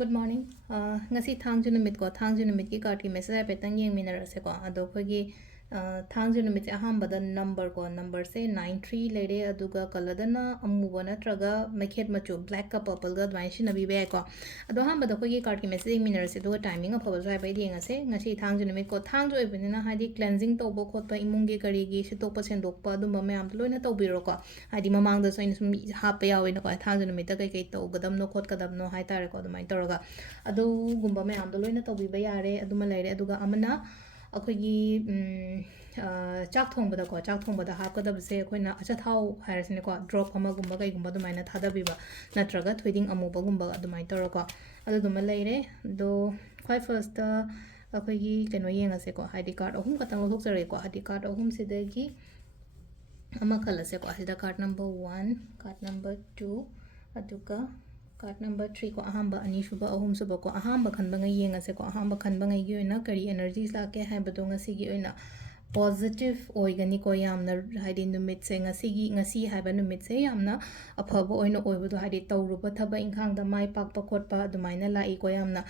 Good morning. Ngasi thangju numit ko thangju numit ki card ki message ai petang yeng minarase ko ado khogi thangju numit ahambada number se 93 lede aduga kaladana amuba natraga mekhet machu black ka purple ga dwai shinabi be ko ado ahambada khogi card ki message minarase do timing of phobal sai bai dingase ngasi thangju numit ko thangju ibinina hadi cleansing tobo khotpa imungi kari gi sitokpa sendokpa adumba mayam loina tobiro ko hadi mamang da soin sum hape yawe na ko thangju numit ta kai kai togadamno khotgadamno hai tare ko dumai toroga ꯑꯗꯨꯒꯨꯝꯕ ꯃꯌꯥꯝꯗꯣ ꯂꯣꯏꯅ ꯇꯧꯕꯤꯕ ꯌꯥꯔꯦ ꯑꯗꯨꯃ ꯂꯩꯔꯦ ꯑꯗꯨꯒ ꯑꯃꯅ ꯑꯩꯈꯣꯏꯒꯤ ꯆꯥꯛ ꯊꯣꯡꯕꯗꯀꯣ ꯆꯥꯛ ꯊꯣꯡꯕꯗ ꯍꯥꯞꯀꯗꯕꯁꯦ ꯑꯩꯈꯣꯏꯅ ꯑꯆꯥꯊꯥꯎ ꯍꯥꯏꯔꯁꯤꯅꯦꯀꯣ ꯗ꯭ꯔꯣꯞ ꯑꯃꯒꯨꯝꯕ ꯀꯩꯒꯨꯝꯕ ꯑꯗꯨꯃꯥꯏꯅ ꯊꯥꯗꯕꯤꯕ ꯅꯠꯇ꯭ꯔꯒ ꯊꯣꯏꯗꯤꯡ ꯑꯃꯨꯕꯒꯨꯝꯕ ꯑꯗꯨꯃꯥꯏꯅ ꯇꯧꯔꯀꯣ ꯑꯗꯨꯗꯨꯃ ꯂꯩꯔꯦ ꯑꯗꯣ ꯈ꯭ꯋꯥꯏ ꯐꯥꯔꯁꯇ ꯑꯩꯈꯣꯏꯒꯤ ꯀꯩꯅꯣ ꯌꯦꯡꯉꯁꯦꯀꯣ ꯍꯥꯏꯗꯤ ꯀꯥꯔꯠ ꯑꯍꯨꯝ ꯈꯛꯇꯪ ꯂꯧꯊꯣꯛꯆꯔꯒꯦꯀꯣ ꯍꯥꯏꯗꯤ ꯀꯥꯔꯠ ꯑꯍꯨꯝꯁꯤꯗꯒꯤ ꯑꯃ ꯈꯜꯂꯁꯦꯀꯣ ꯑꯁꯤꯗ ꯀꯥꯔꯠ ꯅꯝꯕꯔ 1 ꯀꯥꯔꯠ ꯅꯝꯕꯔ 2 ꯑꯗꯨꯒ card number 3 ko ahamba ani shuba ahum suba ko ahamba khanba ngai yenga se ko ahamba khanba ngai gi oina kari energies la ke ha bado ngasi gi oina positive oigani ko yamna haidi numit se ngasi ha ba numit se yamna aphaba oina oibado haidi tawruba thaba inkhang da mai pakpa khotpa adumaina la i ko yamna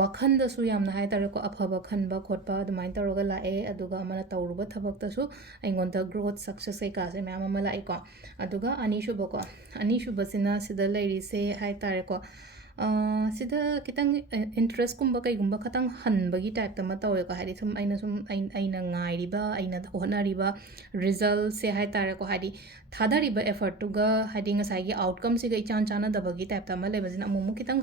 wakhan da su yamna hai tare ko aphaba khanba khotpa adumain taroga la e aduga amana tawruba thabak ta su aingon da growth success kai ka se myam ama la i ko aduga ani shuba sina sida lairi se hai tare ko sida kitang interest kumba kai gumba khatang hanbagi type ta ma tawe ko haidi sum aina ngai riba aina hona riba result se hai tare ko haidi thadariba effort to ga haidi ngasai gi outcome se ga ichan chana dabagi type ta ma lebajina amumu kitang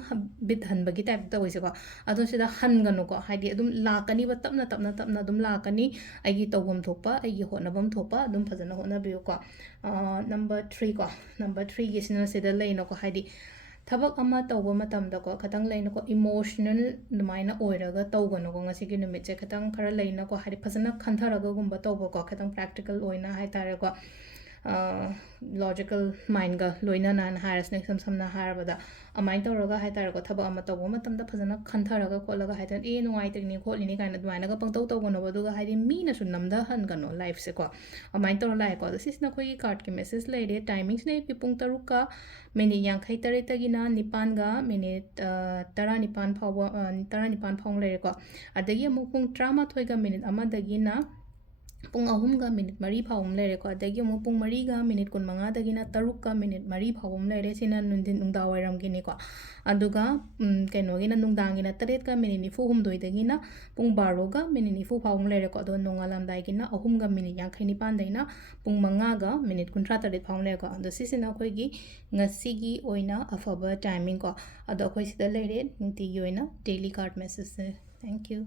bit hanbagi type ta hoise ko ado sida hanganu ko haidi adum lakani ba tapna adum lakani aigi tawbam thokpa aigi honabam thokpa adum phajana hona biyo ko number 3 ko number 3 gi sina sida leino ko haidi ꯊꯕꯛ ꯑꯃ ꯇꯧꯕ ꯃꯇꯝꯗꯀꯣ ꯈꯇꯪ ꯂꯩꯅꯀꯣ emotional ꯑꯗꯨꯃꯥꯏꯅ ꯑꯣꯏꯔꯒ ꯇꯧꯒꯅꯨꯀꯣ ꯉꯁꯤꯒꯤ ꯅꯨꯃꯤꯠꯁꯦ ꯈꯇꯪ ꯈꯔ ꯂꯩꯅꯀꯣ ꯍꯥꯏꯗꯤ ꯐꯖꯅ ꯈꯟꯊꯔꯒꯒꯨꯝꯕ ꯇꯧꯕꯀꯣ ꯈꯇꯪ ꯄ꯭ꯔꯦꯛꯇꯤꯀꯦꯜ ꯑꯣꯏꯅ ꯍꯥꯏꯇꯥꯔꯦꯀꯣ ꯂꯣꯖꯤꯀꯦꯜ ꯃꯥꯏꯟꯒ ꯂꯣꯏꯅꯅ ꯍꯥꯏꯔꯁꯤꯅꯦ ꯏꯁꯝ ꯁꯝꯅ ꯍꯥꯏꯔꯕꯗ ꯑꯗꯨꯃꯥꯏꯅ ꯇꯧꯔꯒ ꯍꯥꯏꯇꯥꯔꯦꯀꯣ ꯊꯕꯛ ꯑꯃ ꯇꯧꯕ ꯃꯇꯝꯗ ꯐꯖꯅ ꯈꯟꯊꯔꯒ ꯈꯣꯠꯂꯒ ꯍꯥꯏꯇꯥꯔꯦ ꯅꯨꯡꯉꯥꯏꯇ꯭ꯔꯤꯅꯤ ꯈꯣꯠꯂꯤꯅꯤ ꯀꯥꯏꯅ ꯑꯗꯨꯃꯥꯏꯅꯒ ꯄꯪꯇꯧ ꯇꯧꯒꯅꯣꯕ ꯑꯗꯨꯒ ꯍꯥꯏꯗꯤ ꯃꯤꯅꯁꯨ ꯅꯝꯊꯍꯟꯒꯅꯣ ꯂꯥꯏꯐꯁꯦꯀꯣ ꯑꯗꯨꯃꯥꯏꯅ ꯇꯧꯔ ꯂꯥꯛꯑꯦꯀꯣ ꯑꯗꯣ ꯁꯤꯁꯤꯅ ꯑꯩꯈꯣꯏꯒꯤ ꯀꯥꯔꯠꯀꯤ ꯃꯦꯁꯦꯖ ꯂꯩꯔꯦ ꯇꯥꯏꯃꯤꯡꯁꯤꯅ ꯑꯌꯨꯛꯀꯤ ꯄꯨꯡ 6ꯒ ꯃꯤꯅꯤꯠ 58ꯇꯒꯤꯅ 9ꯒ ꯃꯤꯅꯤꯠ 19 ꯐꯥꯎꯕ 19 ꯐꯥꯎꯕ ꯂꯩꯔꯦꯀꯣ ꯑꯗꯒꯤ ꯑꯃꯨꯛ ꯄꯨꯡ 11ꯒ ꯃꯤꯅꯤꯠ 1ꯗꯒꯤꯅ ꯄꯨꯡ 3ꯒ ꯃꯤꯅꯤꯠ 4 ꯐꯥꯎꯕ ꯑꯃ ꯂꯩꯔꯦꯀꯣ ꯑꯗꯒꯤ ꯑꯃꯨꯛ ꯄꯨꯡ 4ꯒ ꯃꯤꯅꯤꯠ 25ꯗꯒꯤꯅ 6ꯒ ꯃꯤꯅꯤꯠ 4 ꯐꯥꯎꯕ ꯑꯃ ꯂꯩꯔꯦ ꯁꯤꯅ ꯅꯨꯡꯗꯥꯡꯋꯥꯏꯔꯝꯒꯤꯅꯤꯀꯣ ꯑꯗꯨꯒ ꯀꯩꯅꯣꯒꯤꯅ ꯅꯨꯡꯗꯥꯡꯒꯤꯅ 7ꯒ ꯃꯤꯅꯤꯠ 94ꯗꯒꯤꯅ ꯄꯨꯡ 12ꯒ ꯃꯤꯅꯤꯠ 90 ꯐꯥꯎꯕ ꯑꯃ ꯂꯩꯔꯦꯀꯣ ꯑꯗꯣ ꯅꯣꯡꯉꯥꯜꯂꯝꯗꯥꯏꯒꯤꯅ 3ꯒ ꯃꯤꯅꯤꯠ 59ꯗꯩꯅ ꯄꯨꯡ 5ꯒ ꯃꯤꯅꯤꯠ 38 ꯐꯥꯎꯕ ꯂꯩꯔꯦꯀꯣ ꯑꯗꯣ ꯁꯤꯁꯤꯅ ꯑꯩꯈꯣꯏꯒꯤ ꯉꯁꯤꯒꯤ ꯑꯣꯏꯅ ꯑꯐꯕ ꯇꯥꯏꯃꯤꯡ ꯀꯣ ꯑꯗꯣ ꯑꯩꯈꯣꯏ ꯁꯤꯗ ꯂꯩꯔꯦ ꯅꯨꯡꯇꯤꯒꯤ ꯑꯣꯏꯅ ꯗꯦꯂꯤ ꯀꯥꯔꯠ ꯃꯦꯁꯦꯖꯁꯦ ꯊꯦꯡꯛ ꯌꯨ